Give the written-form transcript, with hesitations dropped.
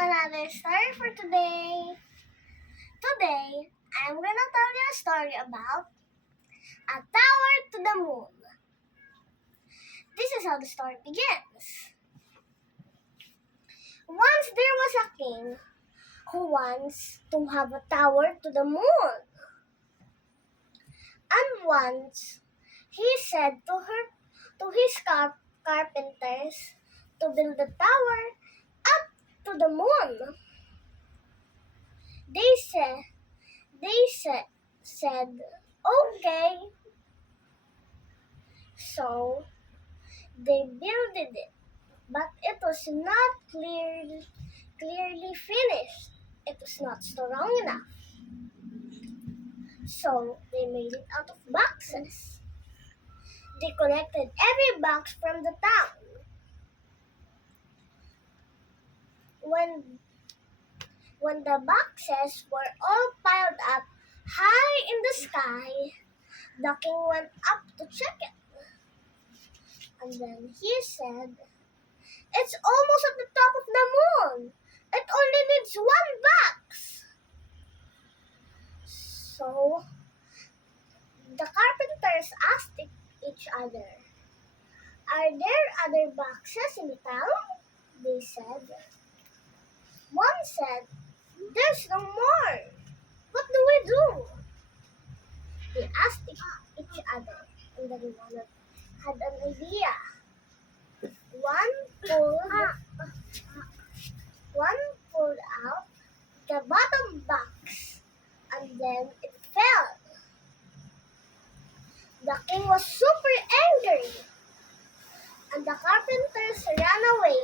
another story for today. Today, I'm gonna tell you a story about a tower to the moon. This is how the story begins. Once there was a king who wants to have a tower to the moon. And once he said to his carpenters to build a tower up to the moon. They said, okay. So they built it, but it was not clearly finished. It was not strong enough. So they made it out of boxes. They connected every box from the town. When the boxes were all piled up high in the sky, the king went up to check it. And then he said, "It's almost at the top of the moon. It only needs one box." So the carpenters asked each other, "Are there other boxes in the town?" They said. One said, "There's no more. What do we do?" They asked each other, and then one had an idea. One pulled out the bottom box, and then it fell. The king was super angry, and the carpenters ran away